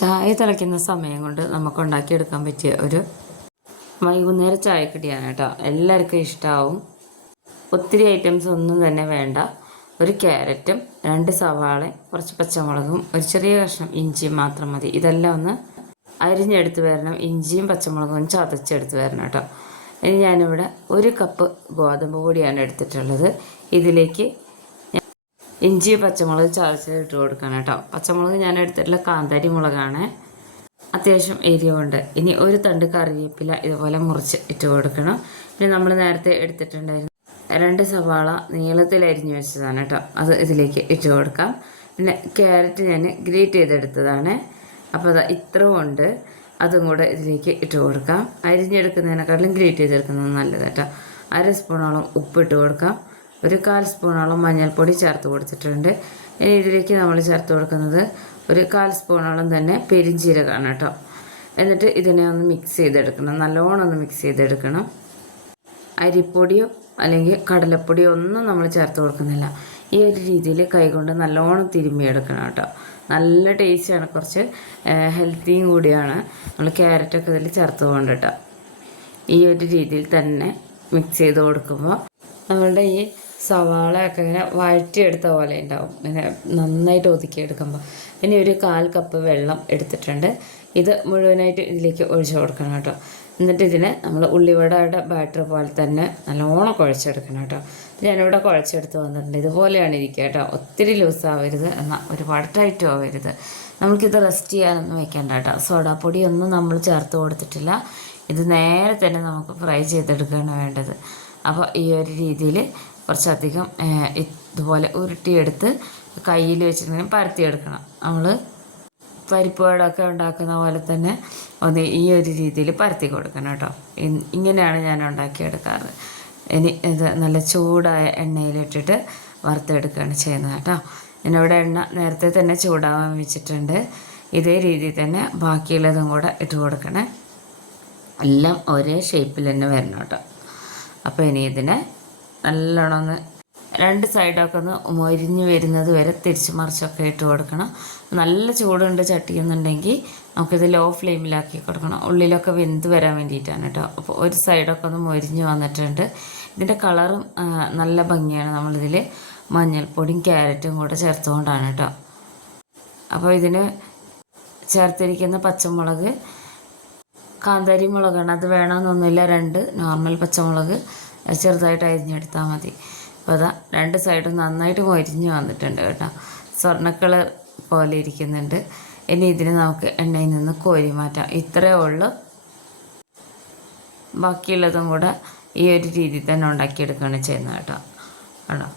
ചായ തിളയ്ക്കുന്ന സമയം കൊണ്ട് നമുക്ക് ഉണ്ടാക്കിയെടുക്കാൻ പറ്റിയ ഒരു വൈകുന്നേര ചായക്കടിയാണ് കേട്ടോ. എല്ലാവർക്കും ഇഷ്ടമാവും ഒത്തിരി ഐറ്റംസ് ഒന്നും തന്നെ വേണ്ട. ഒരു ക്യാരറ്റും രണ്ട് സവാളയും കുറച്ച് പച്ചമുളകും ഒരു ചെറിയ കഷ്ണം ഇഞ്ചിയും മാത്രം മതി. ഇതെല്ലാം ഒന്ന് അരിഞ്ഞെടുത്ത് വരണം. ഇഞ്ചിയും പച്ചമുളകും ചതച്ചെടുത്ത് വരണം കേട്ടോ. ഇനി ഞാനിവിടെ ഒരു കപ്പ് ഗോതമ്പ് പൊടിയാണ് എടുത്തിട്ടുള്ളത്. ഇതിലേക്ക് ഇഞ്ചി പച്ചമുളക് ചതച്ച് ഇട്ട് കൊടുക്കണം കേട്ടോ. പച്ചമുളക് ഞാൻ എടുത്തിട്ടുള്ള കാന്താരി മുളകാണ്. അത്യാവശ്യം എരിവുണ്ട്. ഇനി ഒരു തണ്ട് കറിവേപ്പില ഇതുപോലെ മുറിച്ച് ഇട്ട് കൊടുക്കണം. പിന്നെ നമ്മൾ നേരത്തെ എടുത്തിട്ടുണ്ടായിരുന്നു രണ്ട് സവാള നീളത്തിൽ അരിഞ്ഞു വെച്ചതാണ് കേട്ടോ. അത് ഇതിലേക്ക് ഇട്ട് കൊടുക്കാം. പിന്നെ ക്യാരറ്റ് ഞാൻ ഗ്രേറ്റ് ചെയ്തെടുത്തതാണ്. അപ്പോൾ അതാ ഇത്രയും ഉണ്ട്. അതും കൂടെ ഇതിലേക്ക് ഇട്ട് കൊടുക്കാം. അരിഞ്ഞെടുക്കുന്നതിനേക്കാളും ഗ്രേറ്റ് ചെയ്തെടുക്കുന്നത് നല്ലത് കേട്ടോ. അര സ്പൂണോളം ഉപ്പ് ഇട്ട് കൊടുക്കാം. ഒരു കാൽ സ്പൂണോളം മഞ്ഞൾപ്പൊടി ചേർത്ത് കൊടുത്തിട്ടുണ്ട്. ഇനി ഇതിലേക്ക് നമ്മൾ ചേർത്ത് കൊടുക്കുന്നത് ഒരു കാൽ സ്പൂണോളം തന്നെ പെരിഞ്ചീരകമാണ് കേട്ടോ. എന്നിട്ട് ഇതിനെ ഒന്ന് മിക്സ് ചെയ്തെടുക്കണം. നല്ലോണം ഒന്ന് മിക്സ് ചെയ്തെടുക്കണം. അരിപ്പൊടിയോ അല്ലെങ്കിൽ കടലപ്പൊടിയോ ഒന്നും നമ്മൾ ചേർത്ത് കൊടുക്കുന്നില്ല. ഈ ഒരു രീതിയിൽ കൈകൊണ്ട് നല്ലോണം തിരുമ്മിയെടുക്കണം കേട്ടോ. നല്ല ടേസ്റ്റാണ് കുറച്ച് ഹെൽത്തിയും കൂടിയാണ്. നമ്മൾ ക്യാരറ്റൊക്കെ ഇതിൽ ചേർത്ത് കൊണ്ട് കേട്ടോ. ഈ ഒരു രീതിയിൽ തന്നെ മിക്സ് ചെയ്ത് കൊടുക്കുമ്പോൾ നമ്മളുടെ ഈ സവാളയൊക്കെ ഇങ്ങനെ വഴറ്റിയെടുത്ത പോലെ ഉണ്ടാവും. ഇങ്ങനെ നന്നായിട്ട് ഒതുക്കിയെടുക്കുമ്പോൾ ഇനി ഒരു കാൽ കപ്പ് വെള്ളം എടുത്തിട്ടുണ്ട്. ഇത് മുഴുവനായിട്ട് ഇതിലേക്ക് ഒഴിച്ചു കൊടുക്കണം കേട്ടോ. എന്നിട്ട് ഇതിനെ നമ്മൾ ഉള്ളിവടയുടെ ബാറ്റർ പോലെ തന്നെ നല്ലോണം കുഴച്ചെടുക്കണം കേട്ടോ. ഞാനിവിടെ കുഴച്ചെടുത്ത് വന്നിട്ടുണ്ട്. ഇതുപോലെയാണ് ഇരിക്കുക കേട്ടോ. ഒത്തിരി ലൂസ് ആവരുത് എന്നാൽ ഒരുപാട് ടൈറ്റും ആവരുത്. നമുക്കിത് റെസ്റ്റ് ചെയ്യാനൊന്നും വെക്കേണ്ട കേട്ടോ. സോഡാപ്പൊടിയൊന്നും നമ്മൾ ചേർത്ത് കൊടുത്തിട്ടില്ല. ഇത് നേരെ തന്നെ നമുക്ക് ഫ്രൈ ചെയ്തെടുക്കുകയാണ് വേണ്ടത്. അപ്പോൾ ഈ ഒരു രീതിയിൽ കുറച്ചധികം ഇതുപോലെ ഉരുട്ടിയെടുത്ത് കയ്യിൽ വെച്ചിട്ടുണ്ടെങ്കിൽ പരത്തിയെടുക്കണം നമ്മൾ പരിപ്പ് വടയൊക്കെ ഉണ്ടാക്കുന്ന പോലെ തന്നെ ഒന്ന് ഈ ഒരു രീതിയിൽ പരത്തി കൊടുക്കണം കേട്ടോ. ഇങ്ങനെയാണ് ഞാൻ ഉണ്ടാക്കിയെടുക്കാറ്. ഇനി ഇത് നല്ല ചൂടായ എണ്ണയിലിട്ടിട്ട് വറുത്തെടുക്കുകയാണ് ചെയ്യുന്നത് കേട്ടോ. ഞാനിവിടെ എണ്ണ നേരത്തെ തന്നെ ചൂടാവാൻ വെച്ചിട്ടുണ്ട്. ഇതേ രീതിയിൽ തന്നെ ബാക്കിയുള്ളതും കൂടെ ഇട്ട് കൊടുക്കണേ. എല്ലാം ഒരേ ഷേപ്പിൽ തന്നെ വരണം കേട്ടോ. അപ്പോൾ ഇനി ഇതിനെ നല്ലോണം ഒന്ന് രണ്ട് സൈഡൊക്കെ ഒന്ന് മൊരിഞ്ഞ് വരുന്നത് വരെ തിരിച്ച് മറിച്ചൊക്കെ ഇട്ട് കൊടുക്കണം. നല്ല ചൂടുണ്ട് ചട്ടിയെന്നുണ്ടെങ്കിൽ നമുക്കിത് ലോ ഫ്ലെയിമിലാക്കി കൊടുക്കണം. ഉള്ളിലൊക്കെ വെന്ത് വരാൻ വേണ്ടിയിട്ടാണ് കേട്ടോ. അപ്പോൾ ഒരു സൈഡൊക്കെ ഒന്ന് മൊരിഞ്ഞ് വന്നിട്ടുണ്ട്. ഇതിന്റെ കളറും നല്ല ഭംഗിയാണ്. നമ്മളിതിൽ മഞ്ഞൾപ്പൊടിയും ക്യാരറ്റും കൂടെ ചേർത്തുകൊണ്ടാണ് കേട്ടോ. അപ്പോൾ ഇതിന് ചേർത്തിരിക്കുന്ന പച്ചമുളക് കാന്താരി മുളകാണ്. അത് വേണമെന്നൊന്നുമില്ല രണ്ട് നോർമൽ പച്ചമുളക് ചെറുതായിട്ട് അരിഞ്ഞെടുത്താൽ മതി. അപ്പോൾ അതാ രണ്ട് സൈഡും നന്നായിട്ട് മൊരിഞ്ഞ് വന്നിട്ടുണ്ട് കേട്ടോ. സ്വർണ കളർ പോലെ ഇരിക്കുന്നുണ്ട്. ഇനി ഇതിന് നമുക്ക് എണ്ണയിൽ നിന്ന് കോരി മാറ്റാം. ഇത്രയേ ഉള്ളൂ. ബാക്കിയുള്ളതും കൂടെ ഈ ഒരു രീതിയിൽ തന്നെ ഉണ്ടാക്കിയെടുക്കുകയാണ് ചെയ്യുന്നത് കേട്ടോ. ആണോ?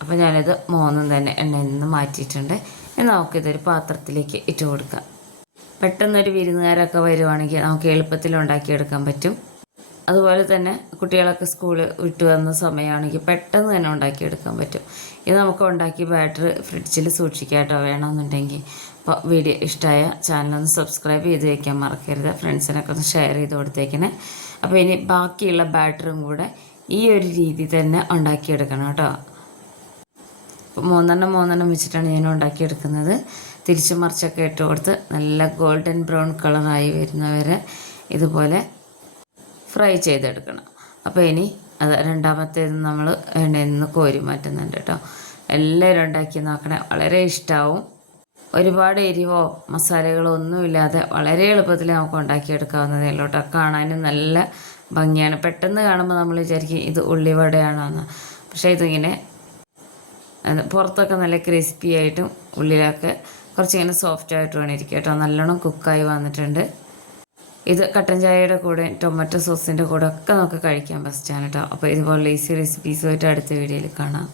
അപ്പോൾ ഞാനിത് മൂന്നും തന്നെ എണ്ണയിൽ നിന്ന് മാറ്റിയിട്ടുണ്ട്. ഇനി നമുക്കിതൊരു പാത്രത്തിലേക്ക് ഇട്ട് കൊടുക്കാം. പെട്ടെന്നൊരു വിരുന്നുകാരൊക്കെ വരുവാണെങ്കിൽ നമുക്ക് എളുപ്പത്തിൽ ഉണ്ടാക്കിയെടുക്കാൻ പറ്റും. അതുപോലെ തന്നെ കുട്ടികളൊക്കെ സ്കൂൾ വിട്ടു വന്ന സമയമാണെങ്കിൽ പെട്ടെന്ന് തന്നെ ഉണ്ടാക്കിയെടുക്കാൻ പറ്റും. ഇത് നമുക്ക് ഉണ്ടാക്കി ബാറ്റർ ഫ്രിഡ്ജിൽ സൂക്ഷിക്കാം കേട്ടോ വേണമെന്നുണ്ടെങ്കിൽ. അപ്പോൾ വീഡിയോ ഇഷ്ടമായ ചാനലൊന്ന് സബ്സ്ക്രൈബ് ചെയ്ത് വയ്ക്കാൻ മറക്കരുത്. ഫ്രണ്ട്സിനൊക്കെ ഒന്ന് ഷെയർ ചെയ്ത് കൊടുത്തേക്കണേ. അപ്പോൾ ഇനി ബാക്കിയുള്ള ബാറ്ററും കൂടെ ഈ ഒരു രീതി തന്നെ ഉണ്ടാക്കിയെടുക്കണം കേട്ടോ. അപ്പോൾ മൂന്നെണ്ണം മൂന്നെണ്ണം വെച്ചിട്ടാണ് ഞാൻ ഉണ്ടാക്കിയെടുക്കുന്നത്. തിരിച്ചു മറിച്ചൊക്കെ ഇട്ട് കൊടുത്ത് നല്ല ഗോൾഡൻ ബ്രൗൺ കളറായി വരുന്നവരെ ഇതുപോലെ ഫ്രൈ ചെയ്തെടുക്കണം. അപ്പോൾ ഇനി അത് രണ്ടാമത്തേത് നമ്മൾ എണ്ണയിൽ കോരി മാറ്റുന്നുണ്ട് കേട്ടോ എല്ലാവരും ഉണ്ടാക്കി നോക്കണേ. വളരെ ഇഷ്ടമാവും ഒരുപാട് എരിവോ മസാലകളോ ഒന്നുമില്ലാതെ വളരെ എളുപ്പത്തിൽ നമുക്ക് ഉണ്ടാക്കിയെടുക്കാവുന്നതേ ഉള്ളൂ കേട്ടോ കാണാനും നല്ല ഭംഗിയാണ്. പെട്ടെന്ന് കാണുമ്പോൾ നമ്മൾ വിചാരിക്കും ഇത് ഉള്ളിവടയാണോ എന്ന് പക്ഷേ ഇതിങ്ങനെ പുറത്തൊക്കെ നല്ല ക്രിസ്പി ആയിട്ടും ഉള്ളിലൊക്കെ കുറച്ചിങ്ങനെ സോഫ്റ്റ് ആയിട്ട് വേണം ഇരിക്കുക കേട്ടോ. നല്ലോണം കുക്കായി വന്നിട്ടുണ്ട്. ഇത് കട്ടൻ ചായയുടെ കൂടെ ടൊമാറ്റോ സോസിന്റെ കൂടെ ഒക്കെ നമുക്ക് കഴിക്കാൻ ബെസ്റ്റാണ് കേട്ടോ. അപ്പോൾ ഇതുപോലെ ഈസി റെസിപ്പീസുമായിട്ട് അടുത്ത വീഡിയോയിൽ കാണാം.